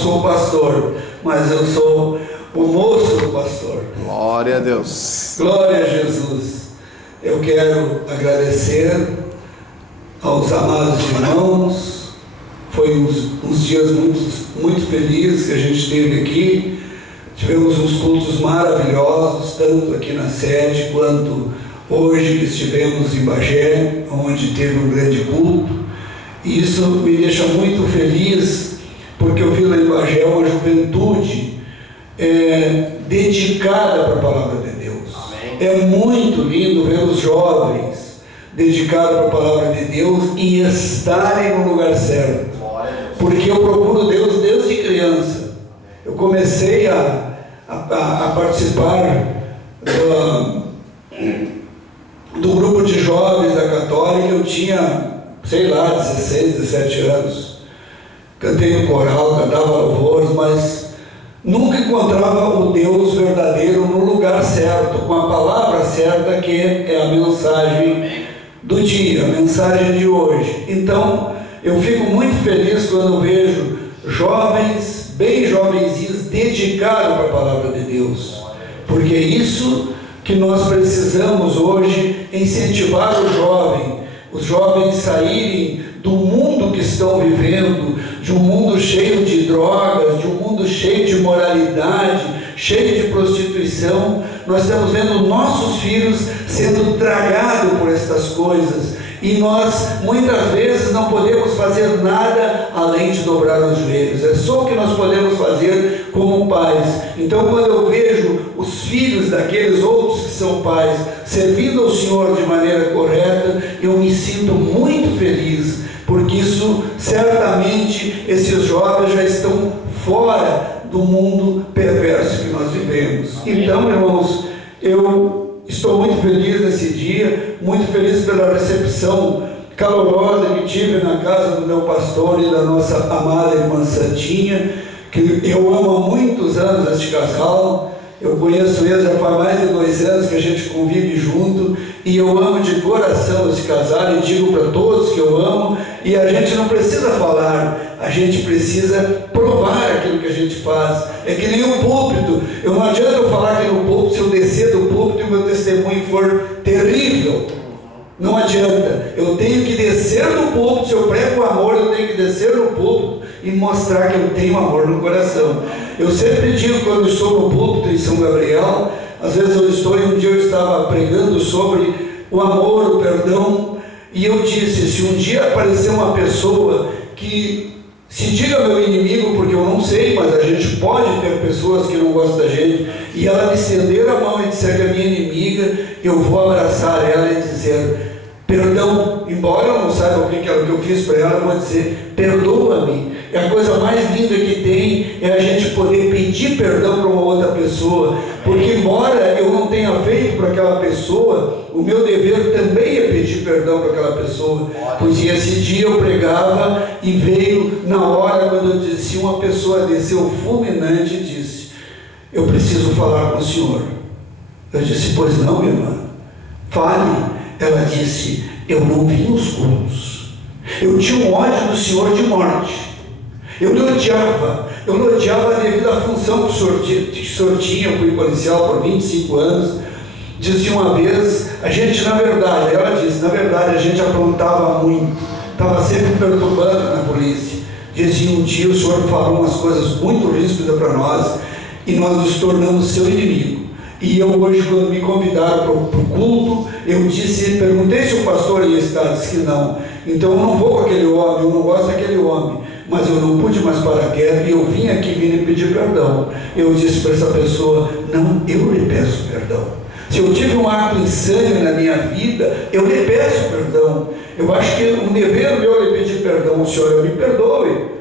sou pastor, mas eu sou o moço do pastor. Glória a Deus. Glória a Jesus. Eu quero agradecer aos amados irmãos. Foi uns dias muito felizes que a gente teve aqui. Tivemos uns cultos maravilhosos, tanto aqui na sede quanto hoje que estivemos em Bagé, onde teve um grande culto. E isso me deixa muito feliz, porque eu vi lá em Bagé uma juventude dedicada para a palavra de Deus. Amém. É muito lindo ver os jovens dedicados para a palavra de Deus e estarem no lugar certo. Porque eu procuro Deus desde criança. Eu comecei a participar do grupo de jovens da Católica. Eu tinha, sei lá, 16, 17 anos. Cantei no coral, cantava louvores, mas nunca encontrava o Deus verdadeiro no lugar certo, com a palavra certa, que é a mensagem do dia, a mensagem de hoje. Então, eu fico muito feliz quando eu vejo jovens, bem jovenzinhos, dedicados para a palavra de Deus, porque é isso que nós precisamos hoje, incentivar os jovens saírem do mundo que estão vivendo, de um mundo cheio de drogas, de um mundo cheio de imoralidade, cheio de prostituição. Nós estamos vendo nossos filhos sendo tragados por estas coisas, e nós muitas vezes não podemos fazer nada além de dobrar os joelhos. É só o que nós podemos fazer como pais. Então, quando eu vejo os filhos daqueles outros que são pais servindo ao Senhor de maneira correta, eu me sinto muito feliz, porque isso, certamente, esses jovens já estão fora do mundo perverso que nós vivemos. Então, irmãos, eu estou muito feliz nesse dia, muito feliz pela recepção calorosa que tive na casa do meu pastor e da nossa amada irmã Santinha, que eu amo há muitos anos este casal. Eu conheço eles já faz mais de 2 anos que a gente convive junto, e eu amo de coração esse casal e digo para todos que eu amo. E a gente não precisa falar, a gente precisa provar aquilo que a gente faz. É que nem um púlpito. Não adianta eu falar aqui no púlpito se eu descer do púlpito e o meu testemunho for terrível. Não adianta. Eu tenho que descer do púlpito. Se eu prego o amor, eu tenho que descer no púlpito e mostrar que eu tenho amor no coração. Eu sempre digo, quando estou no púlpito em São Gabriel, às vezes eu estou, e um dia eu estava pregando sobre o amor, o perdão, e eu disse: se um dia aparecer uma pessoa que se diga meu inimigo, porque eu não sei, mas a gente pode ter pessoas que não gostam da gente, e ela me estender a mão e disser que é minha inimiga, eu vou abraçar ela e dizer perdão. Embora eu não saiba o que era o que eu fiz para ela, eu vou dizer: perdoa-me. É a coisa mais linda que tem, é a gente poder pedir perdão para uma outra pessoa, porque embora eu não tenha feito para aquela pessoa, o meu dever também é pedir perdão para aquela pessoa. Pois esse dia eu pregava e veio na hora quando eu disse, uma pessoa desceu fulminante e disse: eu preciso falar com o senhor. Eu disse: pois não, irmã, fale. Ela disse: eu não vi os cultos, eu tinha um ódio do senhor de morte. Eu lhe odiava devido à função que o senhor tinha. Eu fui policial por 25 anos. Dizia uma vez, a gente, na verdade, ela disse, na verdade, a gente aprontava muito, estava sempre perturbando na polícia. Dizia: um dia o senhor falou umas coisas muito ríspidas para nós, e nós nos tornamos seu inimigo. E eu hoje, quando me convidaram para o culto, eu perguntei se o pastor ia estar, disse que não. Então eu não vou com aquele homem, eu não gosto daquele homem. Mas eu não pude mais parar quieto, e eu vim aqui vir pedir perdão. Eu disse para essa pessoa: não, eu lhe peço perdão. Se eu tive um ato insano na minha vida, eu lhe peço perdão. Eu acho que um dever meu é pedir perdão ao senhor. Me perdoe.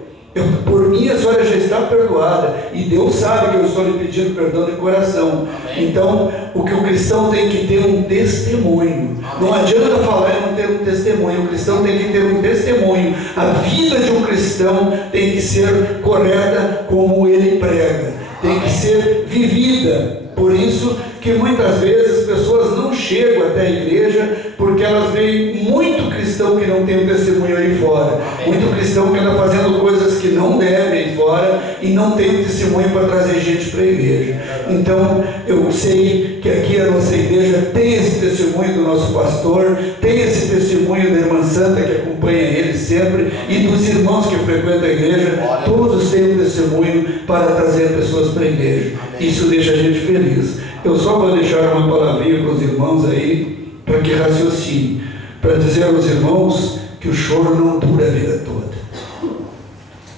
Por mim, a senhora já está perdoada, e Deus sabe que eu estou lhe pedindo perdão de coração. Amém. Então, o que o cristão tem que ter um testemunho. Amém. Não adianta falar e não ter um testemunho. O cristão tem que ter um testemunho. A vida de um cristão tem que ser correta como ele prega, tem que ser vivida. Por isso que muitas vezes as pessoas não chegam até a igreja, porque elas veem muito cristão cristão que não tem um testemunho aí fora, muito cristão que anda fazendo coisas que não devem aí fora e não tem um testemunho para trazer gente para a igreja. Então eu sei que aqui a nossa igreja tem esse testemunho do nosso pastor, tem esse testemunho da irmã Santa que acompanha ele sempre, e dos irmãos que frequentam a igreja. Todos têm um testemunho para trazer pessoas para a igreja. Isso deixa a gente feliz. Eu só vou deixar uma palavrinha para os irmãos aí, para que raciocine, para dizer aos irmãos que o choro não dura a vida toda.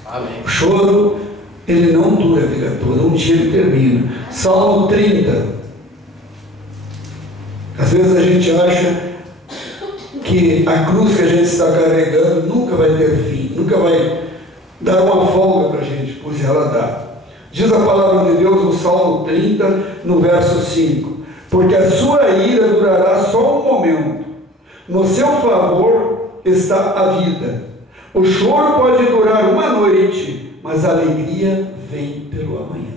Amém. O choro, ele não dura a vida toda, um dia ele termina. Salmo 30. Às vezes a gente acha que a cruz que a gente está carregando nunca vai ter fim, nunca vai dar uma folga para a gente, pois ela dá. Diz a palavra de Deus no Salmo 30, no verso 5: porque a sua ira durará só um momento, no seu favor está a vida. O choro pode durar uma noite, mas a alegria vem pelo amanhã.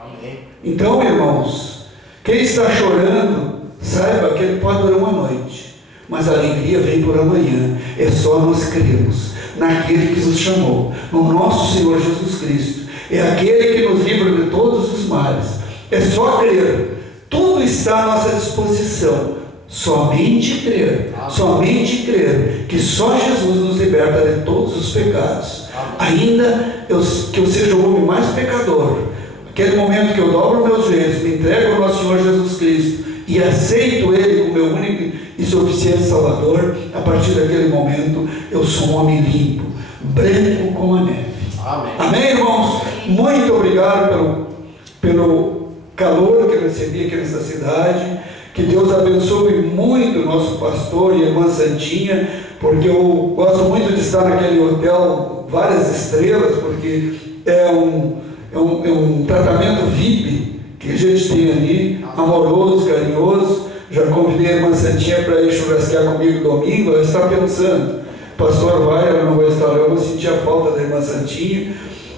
Amém. Então, irmãos, quem está chorando, saiba que ele pode durar uma noite, mas a alegria vem por amanhã. É só nós crermos naquele que nos chamou, no nosso Senhor Jesus Cristo. É aquele que nos livra de todos os males. É só crer. Tudo está à nossa disposição. Somente crer. Somente crer que só Jesus nos liberta de todos os pecados. Ainda que eu seja o homem mais pecador, aquele momento que eu dobro meus joelhos, me entrego ao nosso Senhor Jesus Cristo e aceito Ele como meu único e suficiente Salvador, a partir daquele momento eu sou um homem limpo, branco como a neve. Amém. Amém, irmãos? Muito obrigado pelo calor que eu recebi aqui nessa cidade. Que Deus abençoe muito o nosso pastor e a irmã Santinha, porque eu gosto muito de estar naquele hotel várias estrelas, porque é um tratamento VIP que a gente tem ali, amoroso, carinhoso. Já convidei a irmã Santinha para ir churrasquear comigo domingo. Ela está pensando, pastor vai, eu não vou estar lá, eu vou sentir a falta da irmã Santinha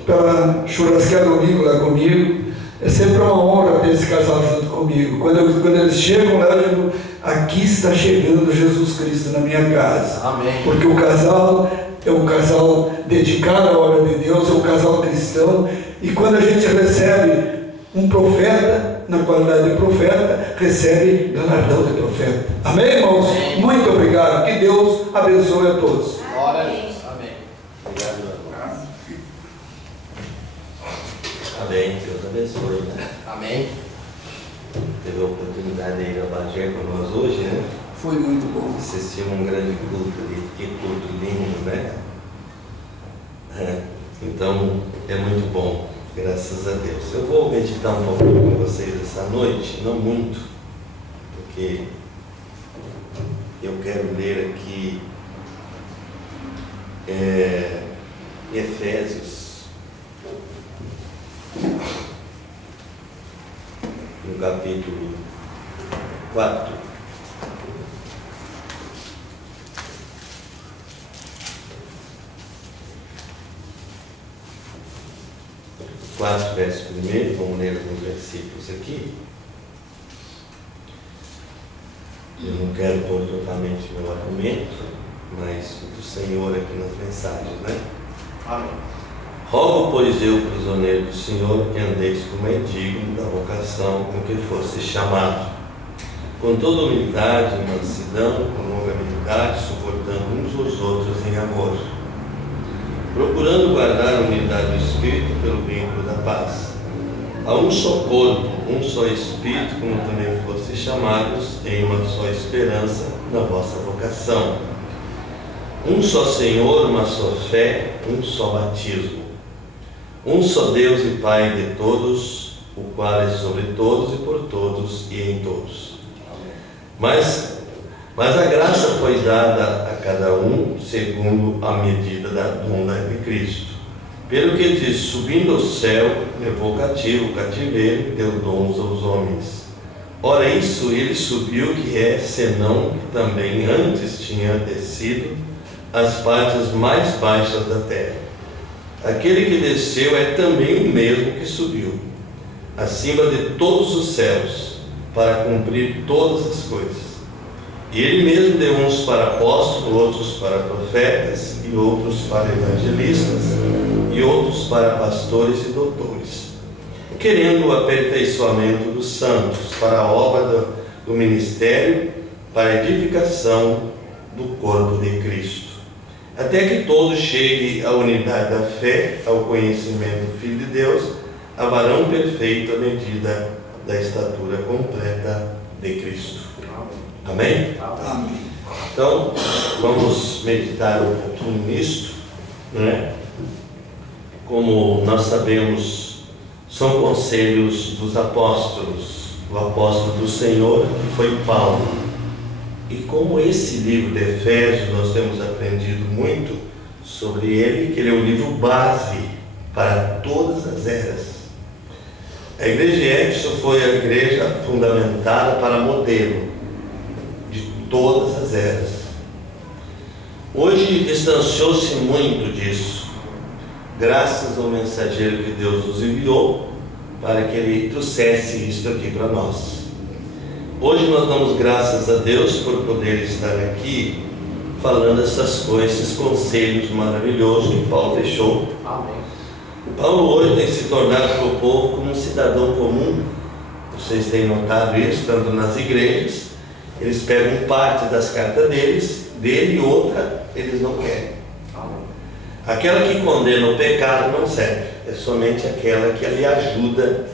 para churrasquear domingo lá comigo. É sempre uma honra ter esse casal junto comigo. Quando eles chegam lá, eu digo: aqui está chegando Jesus Cristo na minha casa. Amém. Porque o casal é um casal dedicado à obra de Deus, é um casal cristão. E quando a gente recebe um profeta, na qualidade de profeta, recebe galardão de profeta. Amém, irmãos? Amém. Muito obrigado. Que Deus abençoe a todos. Glória a Deus. Amém. Obrigado, irmão. Amém, Deus abençoe, né? Amém. Teve a oportunidade de ir a Bagé com nós hoje, né? Foi muito bom. Assistimos um grande culto ali, que culto lindo, né? Então, é muito bom, graças a Deus. Eu vou meditar um pouquinho com vocês essa noite, não muito, porque eu quero ler aqui Efésios, no capítulo 4. Verso 1, vamos ler alguns versículos aqui. Eu não quero pôr totalmente meu argumento, mas do Senhor aqui nas mensagens, né? Amém. Rogo, pois eu, prisioneiro do Senhor, que andeis como é digno da vocação com que foste chamado, com toda humildade e mansidão, com longanimidade, suportando uns aos outros em amor, procurando guardar a unidade do Espírito pelo vínculo da paz. Há um só corpo, um só Espírito, como também fostes chamados, em uma só esperança na vossa vocação. Um só Senhor, uma só fé, um só batismo. Um só Deus e Pai de todos, o qual é sobre todos e por todos e em todos. Mas a graça foi dada a cada um segundo a medida da dom de Cristo. Pelo que diz: subindo ao céu, levou cativo o cativeiro e deu dons aos homens. Ora, isso ele subiu, que é senão que também antes tinha descido às partes mais baixas da terra. Aquele que desceu é também o mesmo que subiu acima de todos os céus, para cumprir todas as coisas. E ele mesmo deu uns para apóstolos, outros para profetas, e outros para evangelistas, e outros para pastores e doutores, querendo o aperfeiçoamento dos santos, para a obra do ministério, para a edificação do corpo de Cristo, até que todos cheguem à unidade da fé, ao conhecimento do Filho de Deus, a varão perfeito à medida da estatura completa de Cristo. Amém? Amém. Então, vamos meditar um pouquinho nisto, né? Como nós sabemos, são conselhos dos apóstolos, o apóstolo do Senhor, que foi Paulo. E como esse livro de Efésios, nós temos aprendido muito sobre ele, que ele é o livro base para todas as eras. A igreja de Éfeso foi a igreja fundamentada para modelo de todas as eras. Hoje distanciou-se muito disso, graças ao mensageiro que Deus nos enviou para que ele trouxesse isso aqui para nós. Hoje nós damos graças a Deus por poder estar aqui falando essas coisas, esses conselhos maravilhosos que Paulo deixou. Amém. Paulo hoje tem se tornado para o povo como um cidadão comum. Vocês têm notado isso, tanto nas igrejas. Eles pegam parte das cartas dele e outra eles não querem. Amém. Aquela que condena o pecado não serve, é somente aquela que lhe ajuda,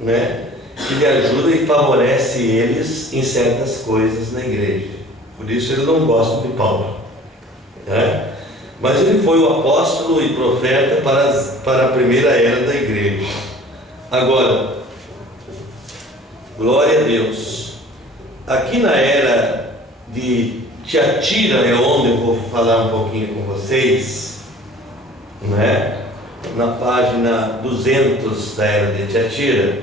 né? Que lhe ajuda e favorece eles em certas coisas na igreja. Por isso eles não gostam de Paulo, né? Mas ele foi o apóstolo e profeta para a primeira era da igreja. Agora, glória a Deus. Aqui na era de Tiatira é onde eu vou falar um pouquinho com vocês, né? Na página 200 da era de Tiatira,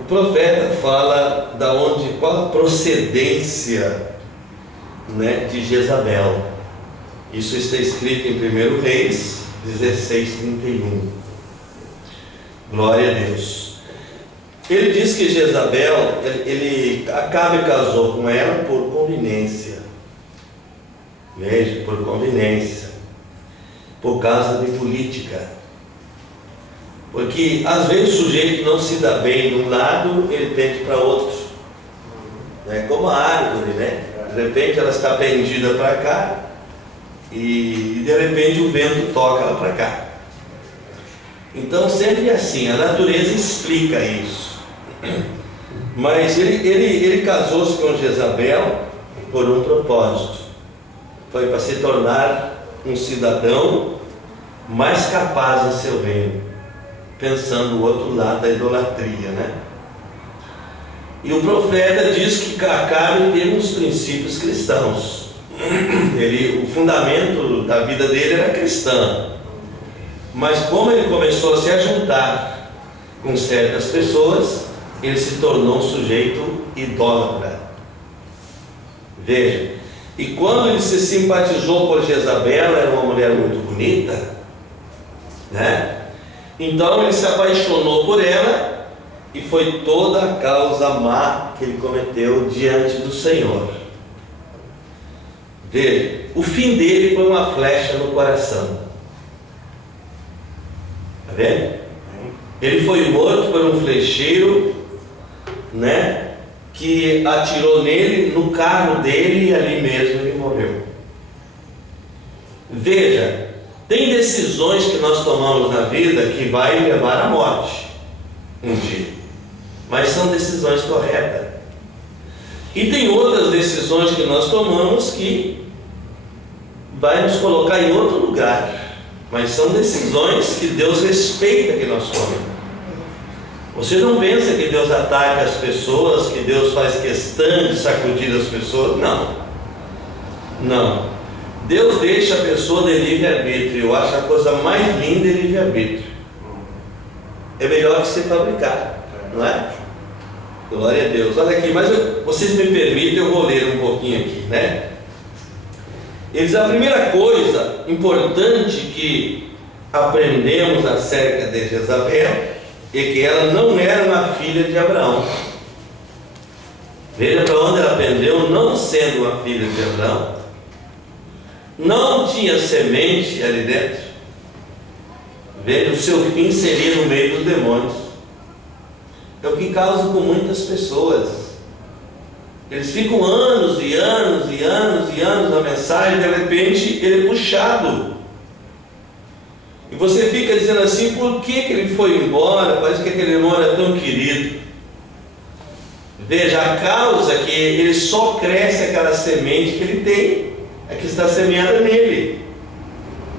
o profeta fala qual a procedência, né, de Jezabel. Isso está escrito em 1 Reis 16:31. Glória a Deus. Ele diz que Jezabel, ele Acabe casou com ela por conveniência. Veja, por conveniência, por causa de política. Porque às vezes o sujeito não se dá bem de um lado, ele pende para outro. É como a árvore, né? De repente ela está pendida para cá e de repente o vento toca ela para cá. Então sempre é assim, a natureza explica isso. Mas ele casou-se com Jezabel por um propósito. Foi para se tornar um cidadão mais capaz em seu reino, pensando o outro lado da idolatria, né? E o profeta diz que Acabe teve uns princípios cristãos. O fundamento da vida dele era cristã. Mas como ele começou a se ajuntar com certas pessoas, ele se tornou um sujeito idólatra. Veja, e quando ele se simpatizou por Jezabel, era uma mulher muito bonita, né? Então ele se apaixonou por ela, e foi toda a causa má que ele cometeu diante do Senhor. Veja, o fim dele foi uma flecha no coração. Está vendo? Ele foi morto por um flecheiro, né, que atirou nele, no carro dele, e ali mesmo ele morreu. Veja, tem decisões que nós tomamos na vida que vai levar à morte um dia, mas são decisões corretas. E tem outras decisões que nós tomamos que vai nos colocar em outro lugar, mas são decisões que Deus respeita que nós tomemos. Você não pensa que Deus ataca as pessoas, que Deus faz questão de sacudir as pessoas? Não. Não. Deus deixa a pessoa de livre-arbítrio. Eu acho a coisa mais linda é livre-arbítrio. É melhor que se fabricar, não é? Glória a Deus. Olha aqui, mas vocês me permitem, eu vou ler um pouquinho aqui, né? Eles, a primeira coisa importante que aprendemos acerca de Jezabel é que ela não era uma filha de Abraão. Veja para onde ela pendeu, não sendo uma filha de Abraão, não tinha semente ali dentro. Veja, o seu fim seria no meio dos demônios. É o que causa com muitas pessoas. Eles ficam anos e anos e anos e anos na mensagem, de repente ele é puxado. E você fica dizendo assim, por que ele foi embora? Parece que aquele irmão era tão querido. Veja, a causa é que ele só cresce aquela semente que ele tem, é que está semeada nele,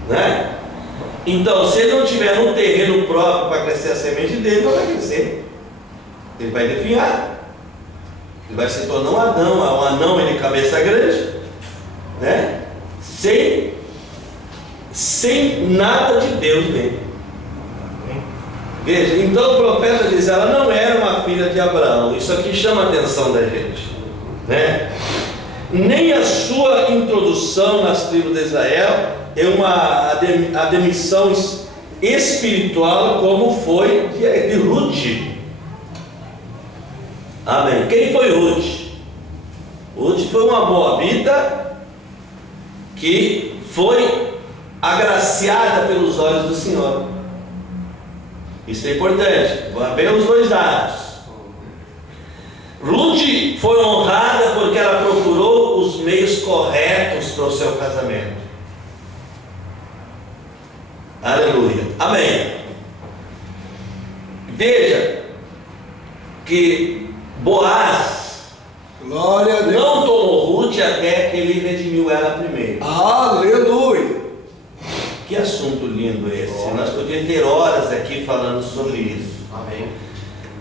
né? Então, se ele não tiver um terreno próprio para crescer a semente dele, não vai crescer. Ele vai definhar. Ele vai se tornar um Adão. Um anão ele cabeça grande, né? Sem nada de Deus nele. Veja, então o profeta diz, ela não era uma filha de Abraão. Isso aqui chama a atenção da gente, né? Nem a sua introdução nas tribos de Israel é uma admissão espiritual como foi de Ruth. Amém. Quem foi Ruth? Ruth foi uma moabita que foi agraciada pelos olhos do Senhor. Isso é importante. Vamos ver os dois lados. Ruth foi honrada porque ela procurou os meios corretos para o seu casamento. Aleluia. Amém. Veja que Boaz, glória a Deus, não tomou Ruth até que ele redimiu ela primeiro. Aleluia. Que assunto lindo esse. Nós podíamos ter horas aqui falando sobre isso. Amém.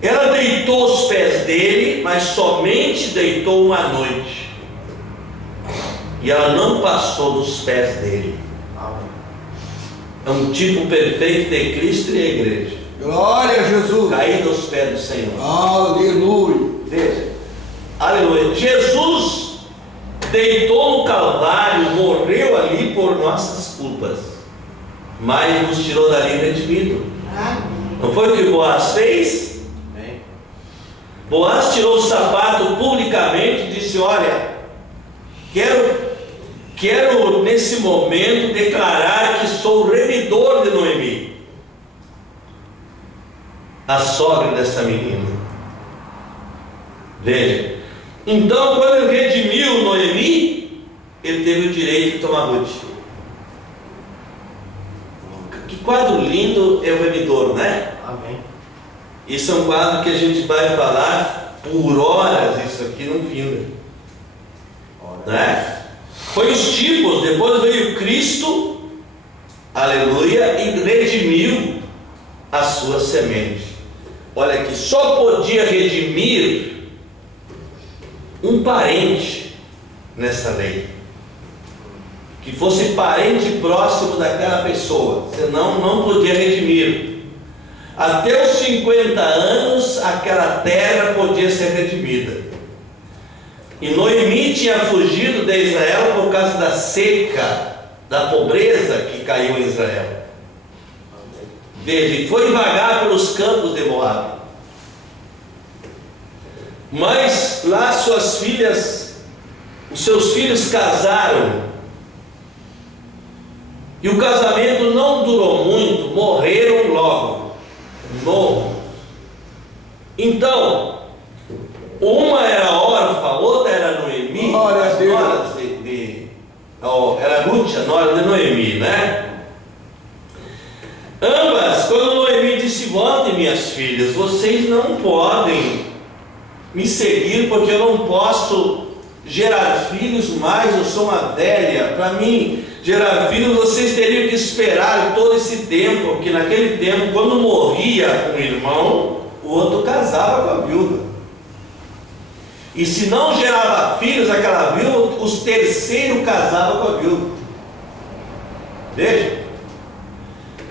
Ela deitou os pés dele, mas somente deitou uma noite. E ela não passou dos pés dele. Amém. É um tipo perfeito de Cristo e a igreja. Glória a Jesus. Cair aos pés do Senhor. Aleluia. Veja. Aleluia. Jesus deitou no Calvário, morreu ali por nossas culpas, mas nos tirou dali redimido. Não foi o que Boaz fez? Amém. Boaz tirou o sapato publicamente e disse, olha, quero nesse momento declarar que sou o remidor de Noemi, a sogra dessa menina. Veja, então quando ele redimiu Noemi, ele teve o direito de tomar Ruth. Que quadro lindo é o remidor, né? Amém. Isso é um quadro que a gente vai falar por horas, isso aqui não finda, né? Foi os tipos, depois veio Cristo, aleluia, e redimiu a sua semente. Olha aqui, só podia redimir um parente nessa lei, que fosse parente próximo daquela pessoa, senão não podia redimir. Até os 50 anos aquela terra podia ser redimida. E Noemi tinha fugido de Israel por causa da seca, da pobreza que caiu em Israel. Veja, e foi vagar pelos campos de Moabe. Mas lá suas filhas, os seus filhos casaram. E o casamento não durou muito, morreram logo, novo. Então, uma era órfã, outra era Noemi, as noras era Ruth, a nora de Noemi, né? Ambas, quando Noemi disse, vontem minhas filhas, vocês não podem me seguir porque eu não posso gerar filhos mais, eu sou uma velha, para mim gerar filhos vocês teriam que esperar todo esse tempo, porque naquele tempo quando morria um irmão, o outro casava com a viúva, e se não gerava filhos aquela viúva, os terceiros casavam com a viúva. Veja,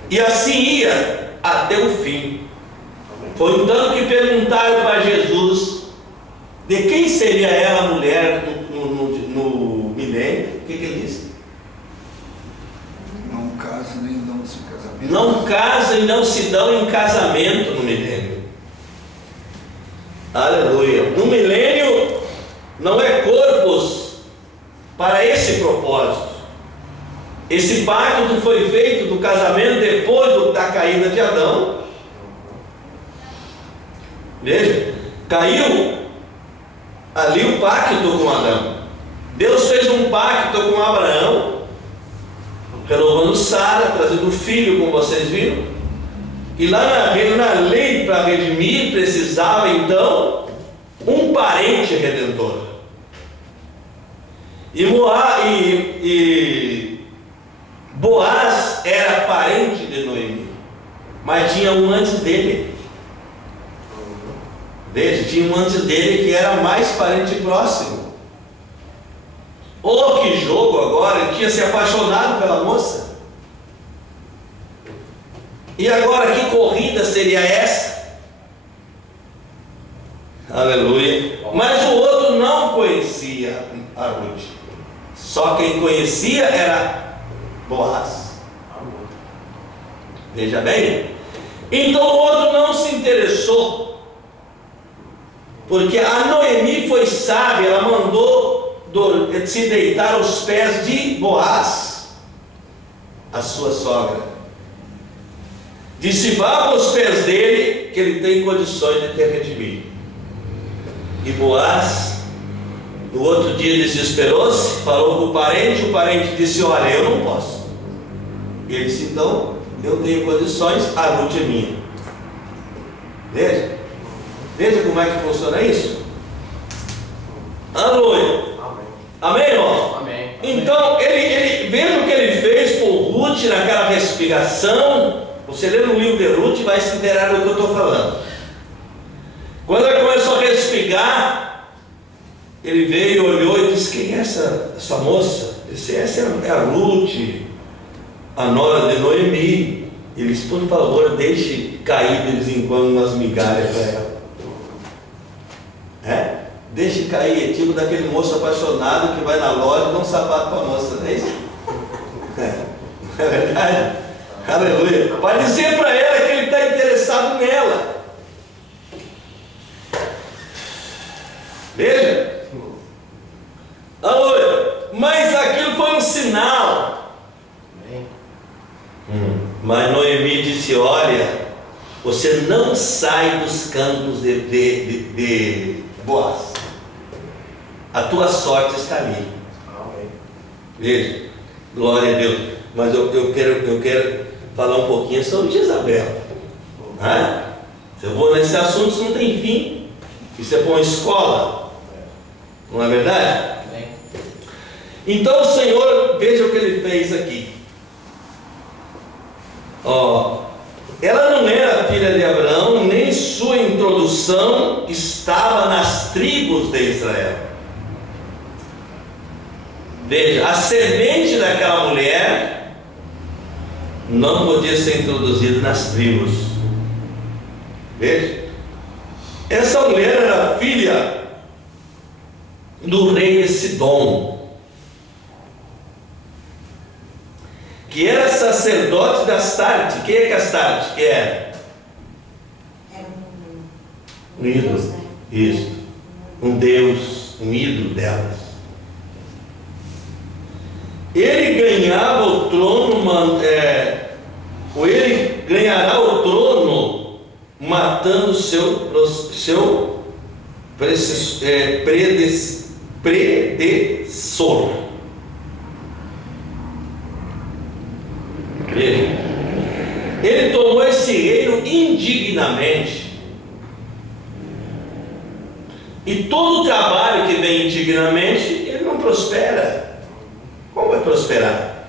e assim ia até o fim. Foi então que perguntaram para Jesus de quem seria ela mulher no milênio. O que ele disse? Não casa nem dão-se em casamento. Não casam e não se dão em casamento no milênio. Aleluia. No milênio para esse propósito. Esse pacto foi feito do casamento depois da caída de Adão. Veja, caiu ali o pacto com Adão. Deus fez um pacto com Abraão, renovando Sara, trazendo o filho, como vocês viram. E lá na lei, para redimir, precisava então um parente redentor. E Boaz era parente de Noemi, mas tinha um antes dele. Veja, tinha um antes dele que era mais parente próximo. Oh, que jogo agora! Ele tinha se apaixonado pela moça. E agora, que corrida seria essa? Aleluia! Mas o outro não conhecia a Ruth. Só quem conhecia era Boaz. Veja bem. Então o outro não se interessou. Porque a Noemi foi sábia, ela mandou se deitar aos pés de Boaz, a sua sogra. Disse: vá aos pés dele, que ele tem condições de ter redimido. E Boaz, no outro dia, desesperou-se, falou com o parente disse: olha, eu não posso. Ele disse: então, eu tenho condições, a Ruth é minha. Veja como é que funciona isso. Aleluia. Amém, irmão? Amém. Então, veja o que ele fez por Ruth naquela respigação. Você lê no livro de Ruth e vai se inteirar do que eu estou falando. Quando ela começou a respigar, ele veio, olhou e disse: quem é essa moça? Disse: essa é a Ruth, a nora de Noemi. Ele disse: por favor, deixe cair de vez em quando umas migalhas para ela. Deixe cair, é tipo daquele moço apaixonado que vai na loja e dá um sapato para a moça, não é isso? Não é verdade? Aleluia. Para dizer para ela que ele está interessado nela. Veja. Aleluia. Mas aquilo foi um sinal. Mas Noemi disse: olha, você não sai dos campos de Boaz. A tua sorte está ali. Veja, glória a Deus. Mas eu quero falar um pouquinho sobre Jezabel. Se eu vou nesse assunto, isso não tem fim. Isso é para uma escola. Não é verdade? Então o Senhor, veja o que ele fez aqui. Ela não era filha de Abraão, nem sua introdução estava nas tribos de Israel. Veja, a semente daquela mulher não podia ser introduzida nas tribos. Veja, essa mulher era filha do rei de Sidom, que era sacerdote de Astarte. Quem é que Astarte? Que era? Era um ídolo. Isso. Um deus, um ídolo delas. Ele ganhava o trono, ele ganhará o trono matando seu predecessor. Ele tomou esse reino indignamente. E todo trabalho que vem indignamente, ele não prospera. Como vai prosperar?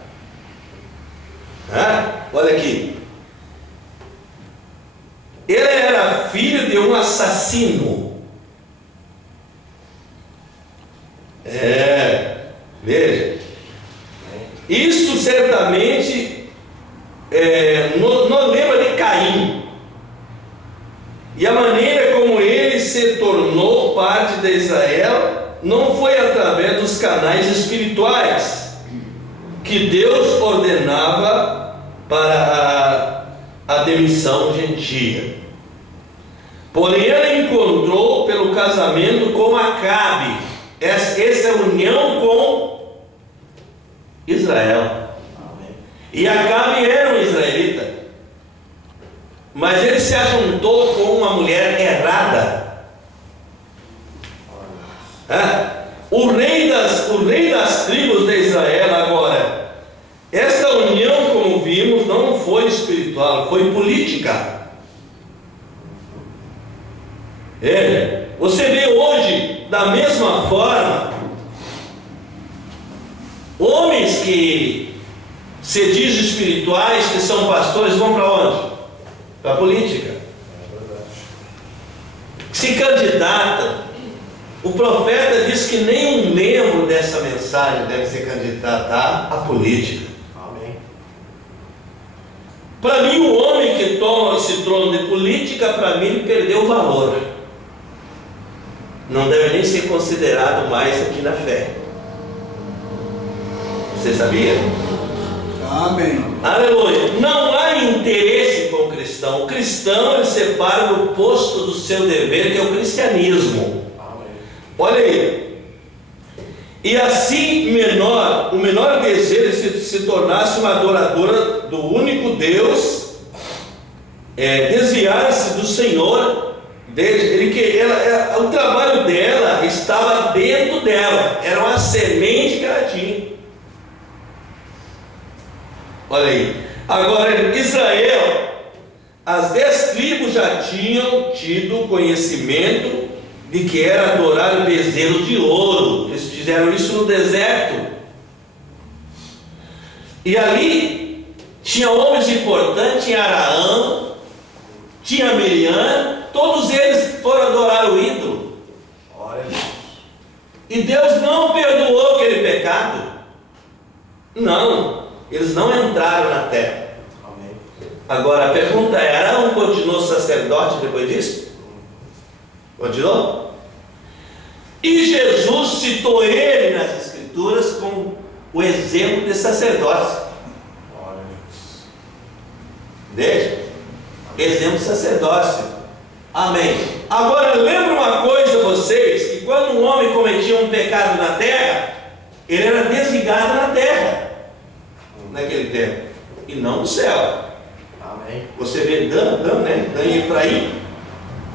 Olha aqui. Ele era filho de um assassino. Veja. Isso certamente não lembra de Caim. E a maneira como ele se tornou parte de Israel não foi através dos canais espirituais que Deus ordenava para a demissão gentia. Porém, ele encontrou pelo casamento com Acabe. Essa união com Israel. Amém. E Acabe era um israelita, mas ele se ajuntou com uma mulher errada. O rei das tribos de Israel agora. Esta união, como vimos, não foi espiritual, foi política. Você vê hoje, da mesma forma, homens que se dizem espirituais, que são pastores, vão para onde? Para a política. Se candidatam. O profeta diz que nenhum membro dessa mensagem deve se candidatar à política. Amém. Para mim, o homem que toma esse trono de política, para mim, ele perdeu o valor. Não deve nem ser considerado mais aqui na fé. Você sabia? Amém. Aleluia. Não há interesse com o cristão. O cristão, ele separa do posto do seu dever, que é o cristianismo. Amém. Olha aí. E assim o menor desejo de se tornasse uma adoradora do único Deus, desviar-se do Senhor. O trabalho dela estava dentro dela, era uma semente que ela tinha. Olha aí. Agora, Israel, as 10 tribos já tinham tido conhecimento de que era adorar bezerros de ouro. Eles fizeram isso no deserto. E ali tinha homens importantes, tinha Araão, tinha Miriam, todos eles foram adorar o ídolo. Glória a Deus. E Deus não perdoou aquele pecado. Não, eles não entraram na terra. Amém. Agora a pergunta é: Arão continuou sacerdote depois disso? Continuou? E Jesus citou ele nas Escrituras como o exemplo de sacerdócio. Glória a Deus. Veja, exemplo de sacerdócio. Amém. Agora lembra uma coisa, vocês, que quando um homem cometia um pecado na terra, ele era desligado na terra naquele tempo, e não no céu. Amém. Você vê Dan, né? Dan e Efraim,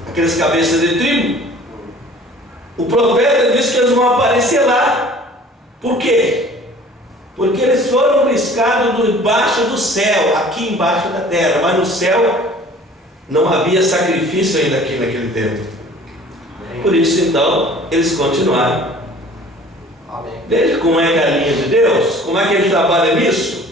aqueles cabeças de tribo. O profeta disse que eles vão aparecer lá. Por quê? Porque eles foram riscados debaixo do céu, aqui embaixo da terra, mas no céu não havia sacrifício ainda aqui naquele tempo. Por isso então eles continuaram. Amém. Veja como é que é a linha de Deus, como é que ele trabalha nisso.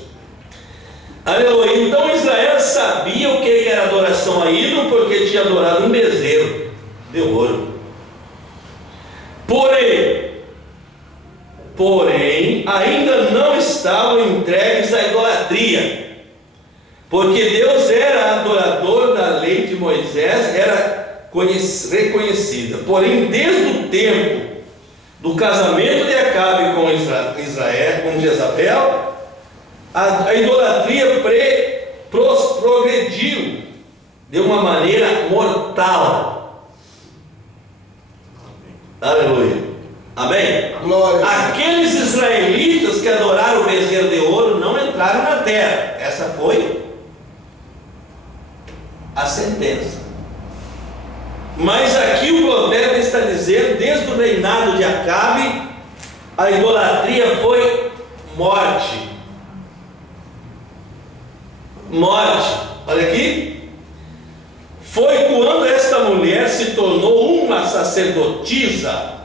Aleluia. Então Israel sabia o que era adoração a ídolo, porque tinha adorado um bezerro de ouro. Porém, ainda não estavam entregues à idolatria, porque Deus era adorador da lei de Moisés, era reconhecida. Porém, desde o tempo do casamento de Acabe com Israel, com Jezabel, a idolatria progrediu de uma maneira mortal. Aleluia. Amém? Glória. Aqueles israelitas que adoraram o bezerro de ouro não entraram na terra. Essa foi a sentença. Mas aqui o profeta está dizendo, desde o reinado de Acabe, a idolatria foi morte. Morte. Olha aqui. Foi quando esta mulher se tornou uma sacerdotisa,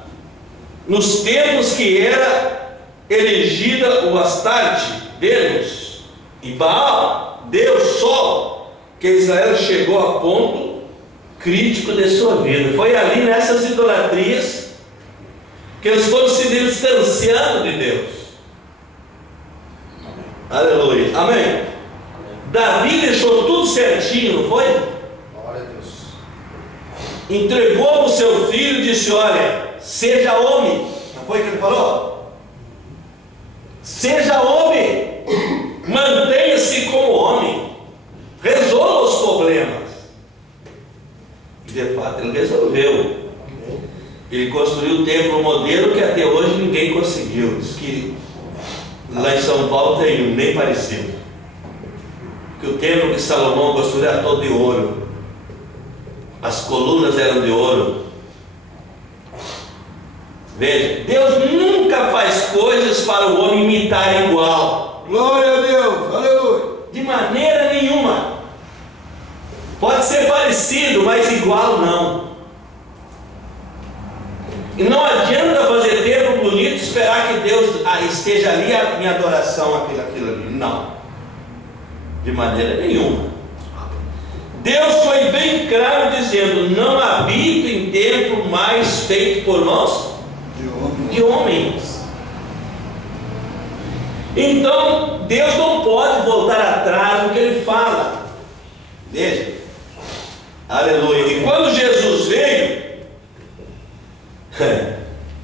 nos tempos que era elegida o Astarte, Vênus e Baal, Deus Sol, que Israel chegou a ponto crítico de sua vida. Foi ali nessas idolatrias que eles foram se distanciando de Deus. Aleluia. Amém. Davi deixou tudo certinho, não foi? Glória a Deus. Entregou o seu filho e disse: olha, seja homem. Não foi o que ele falou? Seja homem, mantenha-se como homem, resolva os problemas. E de fato ele resolveu. Ele construiu o templo modelo que até hoje ninguém conseguiu. Diz que Lá em São Paulo tem um nem parecido. Que o templo que Salomão construiu era todo de ouro. As colunas eram de ouro. Veja, Deus nunca faz coisas para o homem imitar igual. Glória a Deus, aleluia. De maneira nenhuma. Pode ser parecido, mas igual não. E não adianta fazer templo bonito e esperar que Deus esteja ali em adoração aquilo ali. Não. De maneira nenhuma. Deus foi bem claro dizendo: não habito em templo mais feito por nós de homens. Então Deus não pode voltar atrás do que Ele fala. Veja, aleluia. E quando Jesus veio,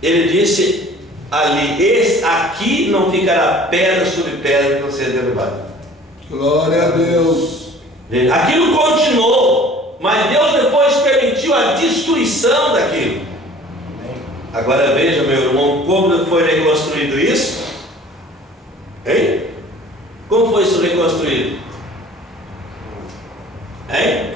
Ele disse ali: aqui não ficará pedra sobre pedra que você derrubar. Glória a Deus. Veja, aquilo continuou, mas Deus depois permitiu a destruição daquilo. Agora veja, meu irmão, como foi reconstruído isso? Hein? Como foi isso reconstruído? Hein?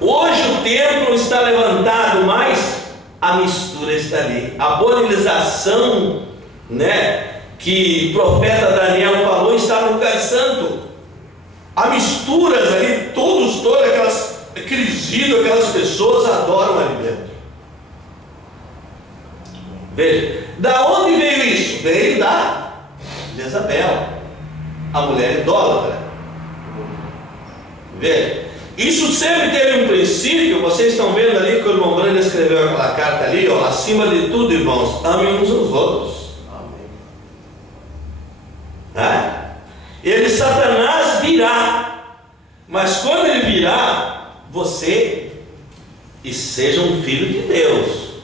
Hoje o templo está levantado, mas a mistura está ali. A bonilização, né, que o profeta Daniel falou, está no lugar santo. Há misturas ali, todos aqueles ídolos, aquelas pessoas adoram ali dentro. Veja, da onde veio isso? Veio da Jezabel, a mulher idólatra. Veja, isso sempre teve um princípio. Vocês estão vendo ali que o irmão Brando escreveu aquela carta ali, ó, acima de tudo, irmãos, amem uns aos outros. Ele, Satanás, virá, mas quando ele virá, você e seja um filho de Deus,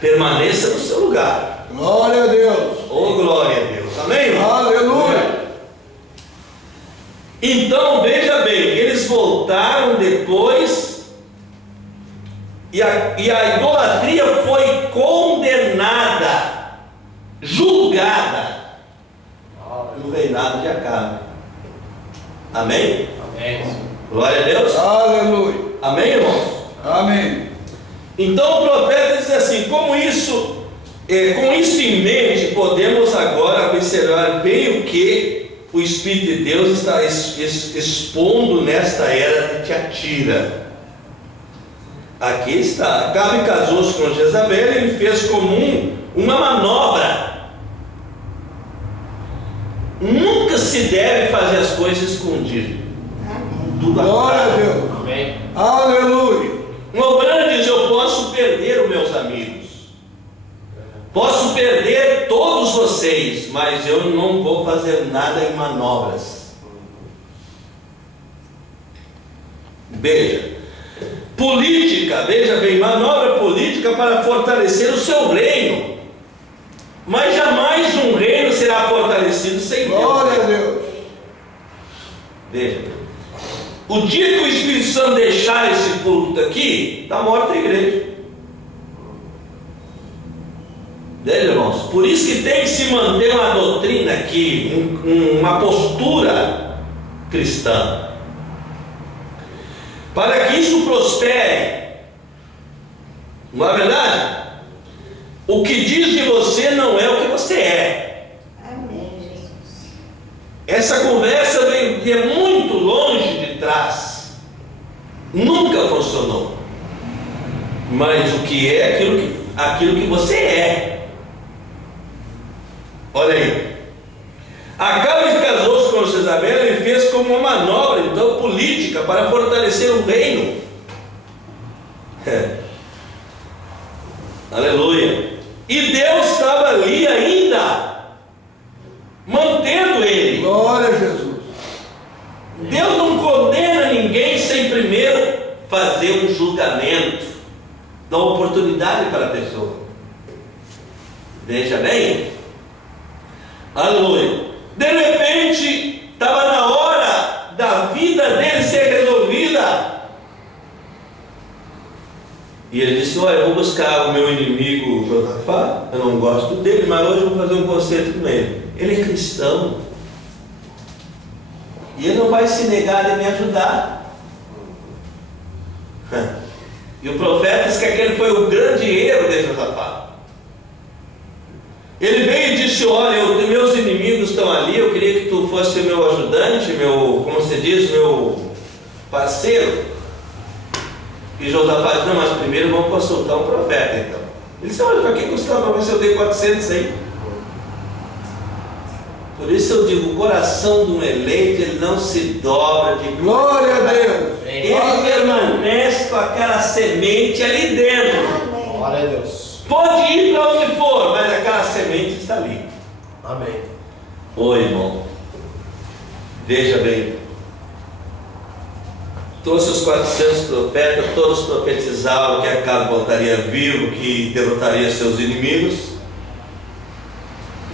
permaneça no seu lugar. Glória a Deus. Oh, glória a Deus. Amém, irmão? Aleluia. Então veja bem, eles voltaram depois e a idolatria foi condenada, julgada no reinado de Acabe. Amém? Amém. Glória a Deus. Aleluia. Amém, irmãos? Amém. Então o profeta diz assim: com isso em mente, podemos agora observar bem o que o Espírito de Deus está expondo nesta era de Tiatira. Aqui está. Acabe casou-se com Jezabel e ele fez comum uma manobra. Nunca se deve fazer as coisas escondidas. Glória a Deus. Amém. Aleluia. O Brando diz: eu posso perder os meus amigos, posso perder todos vocês, mas eu não vou fazer nada em manobras. Veja, política, veja bem, manobra política para fortalecer o seu reino, mas jamais um reino será fortalecido sem Deus. Glória a Deus. Veja, o dia que o Espírito Santo deixar esse culto aqui, está morta a igreja. Veja, irmãos, por isso que tem que se manter uma doutrina aqui, uma postura cristã, para que isso prospere. Não é verdade? O que diz de você não é o que você é. Amém, Jesus. Essa conversa vem de muito longe de trás, nunca funcionou. Mas o que é aquilo que você é. Olha aí, Acabe casou-se com Jezabel e fez como uma manobra então política para fortalecer o reino. Aleluia. E Deus estava ali ainda, mantendo ele. Glória a Jesus. Deus não condena ninguém sem primeiro fazer um julgamento, dar oportunidade para a pessoa. Veja bem. Aleluia. De repente, estava na hora da vida dele ser resolvida. E ele disse: olha, eu vou buscar o meu inimigo Josafá, eu não gosto dele, mas hoje eu vou fazer um concerto com ele. Ele é cristão. E ele não vai se negar de me ajudar. E o profeta disse que aquele foi o grande erro de Josafá. Ele veio e disse: olha, meus inimigos estão ali, eu queria que tu fosse meu ajudante, meu, como se diz, meu parceiro. E Josafá disse: não, mas primeiro vamos consultar um profeta então. Ele disse: olha, para que custar para ver se eu tenho 400 aí? Por isso eu digo, o coração de um eleito, ele não se dobra de Glória a Deus. ele permanece com aquela semente ali dentro. Amém. Glória a Deus. Pode ir para onde for, mas aquela semente está ali. Amém. Ô irmão, veja bem, trouxe os 400 profetas, todos profetizavam que Acabe voltaria vivo, que derrotaria seus inimigos.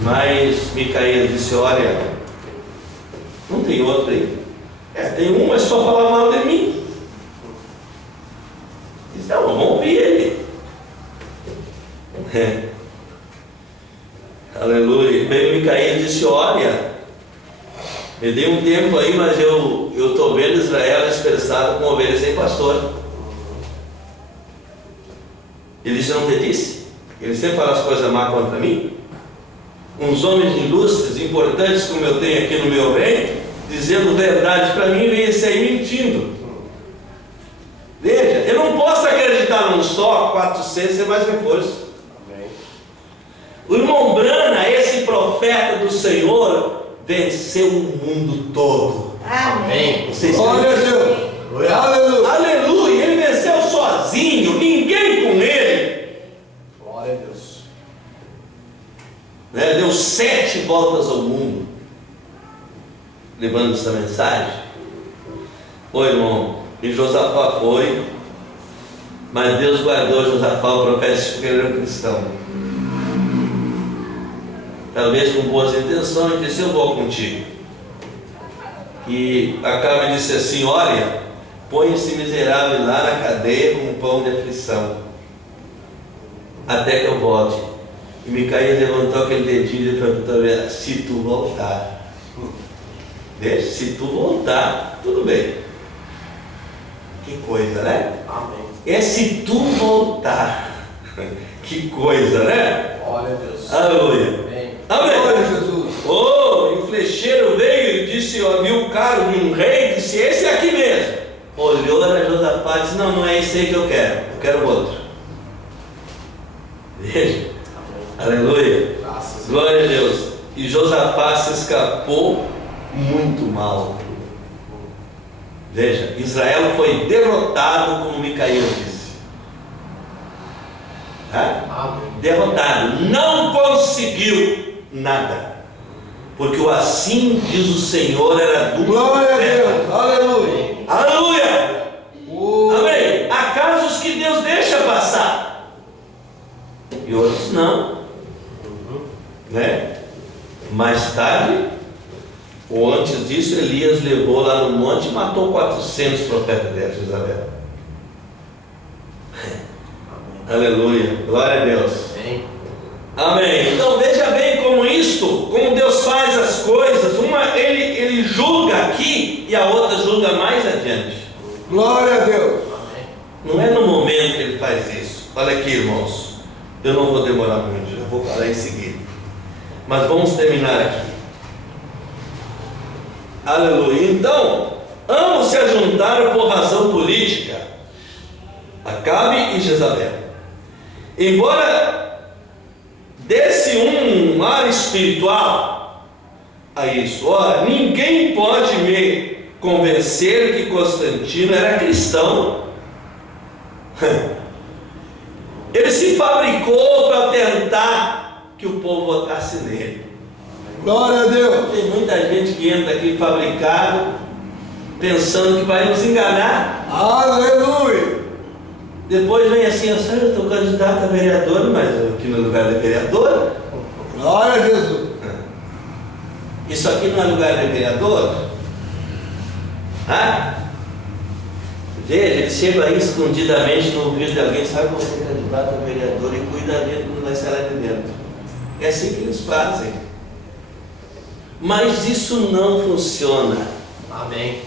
Mas Micaías disse: olha, não tem outro aí. Tem um, mas só fala mal de mim. Disse: não, vamos ouvir ele. Aleluia. Veio Micaías e disse: olha, me dei um tempo aí, mas eu estou vendo Israel dispersado com ovelhas sem pastor. Ele disse: não te disse? Ele sempre fala as coisas má contra mim. Uns homens ilustres, importantes como eu tenho aqui no meu reino, dizendo verdade para mim, vem esse aí mentindo. Veja, eu não posso acreditar num só, 400 é mais reforço. Amém. O irmão Brana, esse profeta do Senhor, venceu o mundo todo. Amém. Vocês Glória a Deus. Glória. Aleluia. Aleluia, ele venceu sozinho, ninguém com ele. Glória a Deus. Deu 7 voltas ao mundo, levando essa mensagem. Ô irmão, e Josafá foi, mas Deus guardou Josafá, o profeta, porque ele era um cristão. Talvez com boas intenções, disse: eu vou contigo. E Acabe disse assim: olha, põe esse miserável lá na cadeia com um pão de aflição, até que eu volte. E Micaías levantou aquele dedinho e perguntou: se tu voltar. Deixa, se tu voltar, tudo bem. Que coisa, né? Amém. É se tu voltar. Que coisa, né? Glória a Deus. Aleluia. Amém. Amém. Glória a Jesus. Oh, e o flecheiro veio e disse: ó, viu o carro de um rei, disse: esse aqui mesmo. Olhou, era Josafá e disse: não, não é esse aí que eu quero outro. Veja. Aleluia. Graças a Deus. Glória a Deus. E Josafá se escapou muito mal. Veja, Israel foi derrotado, como Micaías disse. Amém. Derrotado, não conseguiu nada, porque o assim diz o Senhor era do Glória a profeta. Deus. Aleluia. Aleluia. Oh. Amém. Há casos que Deus deixa passar e outros não, né? Mais tarde, ou antes disso, Elias levou lá no monte e matou 400 profetas de Jezabel. Aleluia, glória a Deus. Amém. Amém. Então veja bem como como Deus faz as coisas. Uma ele julga aqui e a outra julga mais adiante. Glória a Deus. Amém. Não é no momento que ele faz isso. Olha aqui, irmãos, eu não vou demorar muito, já vou falar em seguida, mas vamos terminar aqui. Aleluia. Então, ambos se ajuntaram por razão política, Acabe e Jezabel. Embora desse um ar espiritual a isso, ora, ninguém pode me convencer que Constantino era cristão. Ele se fabricou para tentar que o povo votasse nele. Glória a Deus. Tem muita gente que entra aqui fabricado, pensando que vai nos enganar. Aleluia. Depois vem assim: eu estou candidato a vereador, mas eu aqui no lugar de vereador. Glória a Jesus. Isso aqui não é lugar de vereador? Veja, ele chega aí escondidamente no ouvido de alguém, sabe você é candidato a vereador e cuida dele quando vai sair lá de dentro. É assim que eles fazem. Mas isso não funciona. Amém.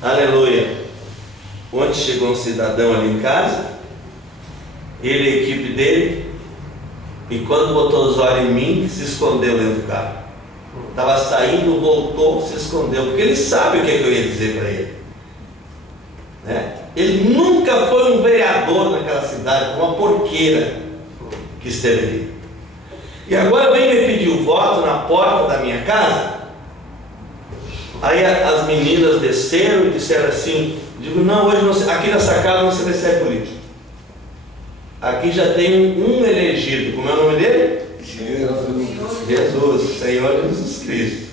Aleluia. Ontem chegou um cidadão ali em casa, ele e a equipe dele, e quando botou os olhos em mim, se escondeu dentro do carro. Estava saindo, voltou, se escondeu, porque ele sabe o que eu ia dizer para ele. Né? Ele nunca foi um vereador naquela cidade, foi uma porqueira que esteve ali. E agora vem me pedir o voto na porta da minha casa. Aí as meninas desceram e disseram assim, digo, não, hoje não, aqui nessa casa não se recebe político. Aqui já tem um elegido, como é o nome dele? Jesus, Senhor Jesus Cristo.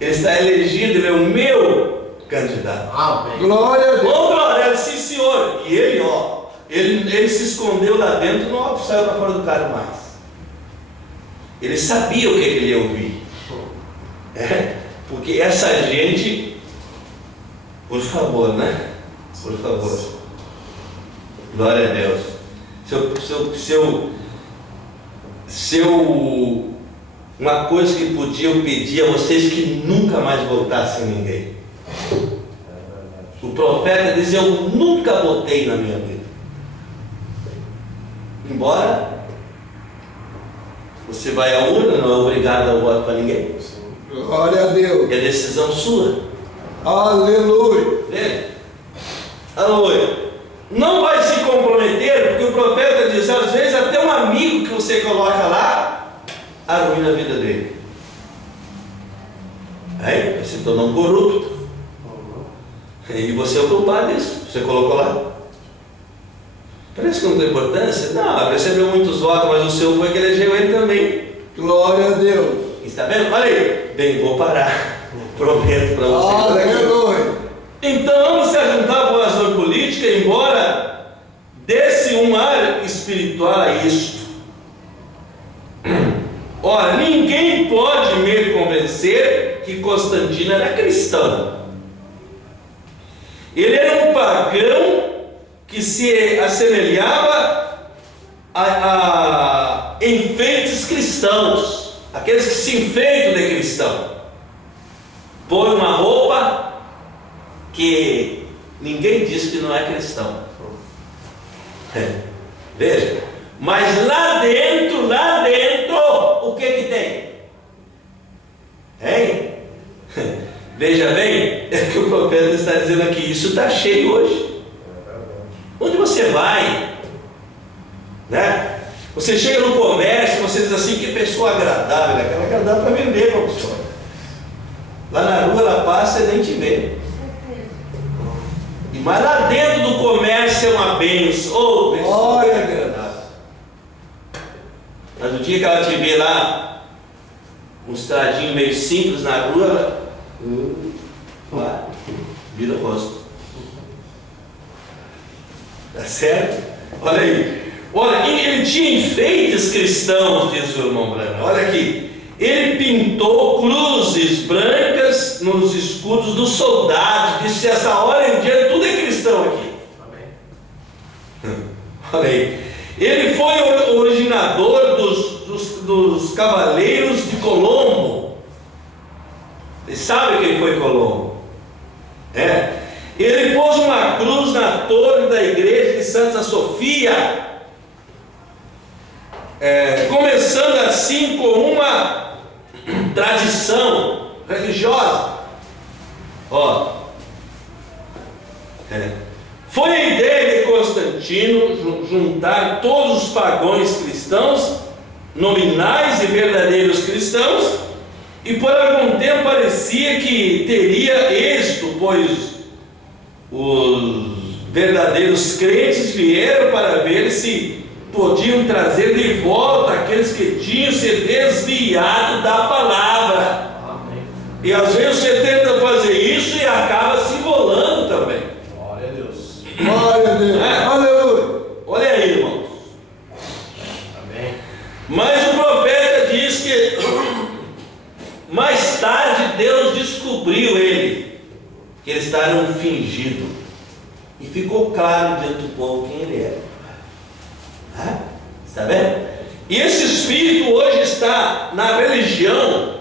Ele está elegido, ele é o meu candidato. Amém. Glória a Deus. Ô, glória, sim, senhor. E ele, ó, ele se escondeu lá dentro, não saiu para fora do carro mais. Ele sabia o que ele ia ouvir. Porque essa gente, por favor, né? Por favor. Glória a Deus. Uma coisa que podia eu pedir a vocês que nunca mais voltassem ninguém. O profeta diz, eu nunca votei na minha vida. Embora você vai à urna, não é obrigado a voto para ninguém. Glória a Deus. É decisão sua. Aleluia. Veja. Aleluia. Não vai se comprometer, porque o profeta diz, às vezes até um amigo que você coloca lá, arruina a vida dele. Aí, se tornou um corrupto. E você é o culpado disso. Você colocou lá. Parece que não tem importância. Não, recebeu muitos votos, mas o seu foi que elegeu ele também. Glória a Deus. Está vendo? Olha aí. Bem, vou parar. Prometo para você. Aleluia. Então vamos se ajuntar com a ação política, embora desse um ar espiritual a isto. Ora, ninguém pode me convencer que Constantino era cristão. Ele era um pagão que se assemelhava a enfeites cristãos, aqueles que se enfeitam de cristão. Põe uma roupa que ninguém diz que não é cristão. Veja, mas lá dentro, o que tem? Hein? Veja bem, é que o profeta está dizendo aqui, isso está cheio hoje. Onde você vai, né? Você chega no comércio, você diz assim, que pessoa agradável, aquela agradável para vender para a pessoa. Lá na rua ela passa e nem te vê. Mas lá dentro do comércio é uma bênção. Oh, pessoa agradável. Mas o dia que ela te vê lá, um estradinho meio simples na rua, vira o rosto. Tá certo? Olha aí. Olha, ele tinha enfeites cristãos, diz o irmão Branco. Olha aqui. Ele pintou cruzes brancas nos escudos dos soldados. Disse: essa hora em dia tudo é cristão aqui. Amém. Olha aí. Ele foi o originador dos Cavaleiros de Colombo. Você sabe quem foi Colombo? Ele pôs uma cruz na torre da igreja de Santa Sofia, começando assim com uma tradição religiosa. Foi a ideia de Constantino juntar todos os pagãos cristãos, nominais e verdadeiros cristãos, e por algum tempo parecia que teria êxito, pois os verdadeiros crentes vieram para ver se podiam trazer de volta aqueles que tinham se desviado da palavra. Amém. E às vezes você tenta fazer isso e acaba se enrolando também. Glória a Deus. Glória a Deus. Aleluia. Olha aí, irmãos. Amém. Mas o profeta diz que mais tarde Deus descobriu ele, que eles estavam fingindo, e ficou claro diante do povo quem ele é. Está vendo? E esse espírito hoje está na religião,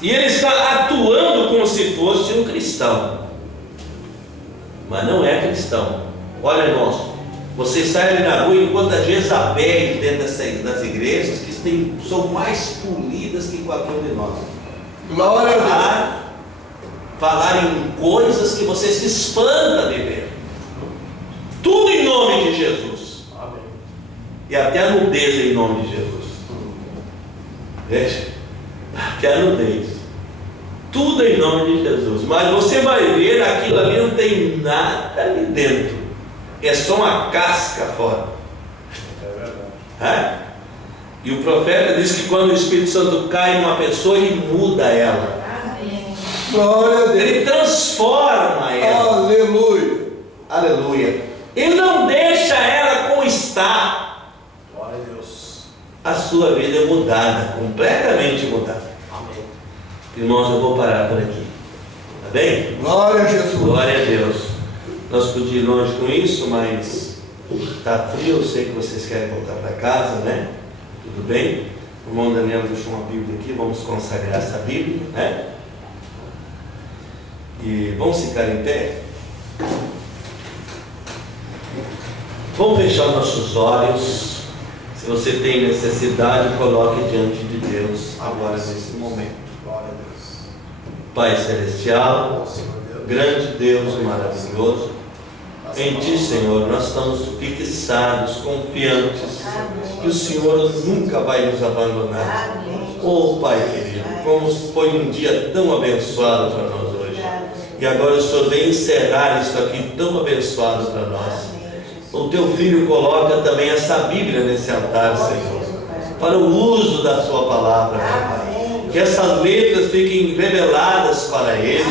e ele está atuando como se fosse um cristão, mas não é cristão. Olha, irmãos, você sai ali na rua e encontra Jezabéis dentro das igrejas que são mais polidas que qualquer um de nós. Glória a Deus. Falar em coisas que você se espanta de ver. Tudo em nome de Jesus. Amém. E até a nudez em nome de Jesus. Veja, até a nudez. Tudo em nome de Jesus. Mas você vai ver, aquilo ali não tem nada ali dentro. É só uma casca fora. É verdade. E o profeta diz que quando o Espírito Santo cai numa pessoa, ele muda ela. Glória a Deus. Ele transforma ela. Aleluia. Aleluia. Ele não deixa ela como está. Glória a Deus. A sua vida é mudada, completamente mudada. Amém. Irmãos, eu vou parar por aqui. Tá bem? Glória a Jesus. Glória a Deus. Nós podíamos ir longe com isso, mas está frio, eu sei que vocês querem voltar para casa, né? Tudo bem? O irmão Daniel deixou uma Bíblia aqui, vamos consagrar essa Bíblia, né? E vamos ficar em pé. Vamos fechar nossos olhos. Se você tem necessidade, coloque diante de Deus agora nesse momento. Glória a Deus. Pai Celestial, Ó Senhor Deus. grande Deus maravilhoso, em Ti, Senhor, nós estamos fixados, confiantes que o Senhor nunca vai nos abandonar. Oh Pai querido, como foi um dia tão abençoado para nós hoje. E agora o Senhor vem encerrar isso aqui tão abençoado para nós. O Teu Filho coloca também essa Bíblia nesse altar, Senhor, para o uso da Sua palavra, meu Pai. Que essas letras fiquem reveladas para Ele,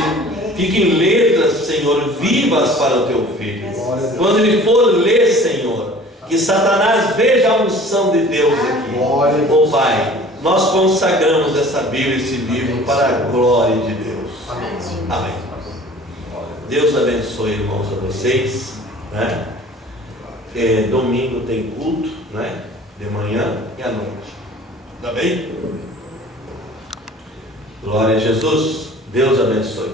fiquem letras, Senhor, vivas para o Teu Filho. Quando Ele for ler, Senhor, que Satanás veja a unção de Deus aqui. Oh Pai, nós consagramos essa Bíblia, esse livro, para a glória de Deus. Amém. Deus abençoe, irmãos, a vocês, né? Domingo tem culto, né? De manhã e à noite. Tá bem? Glória a Jesus. Deus abençoe.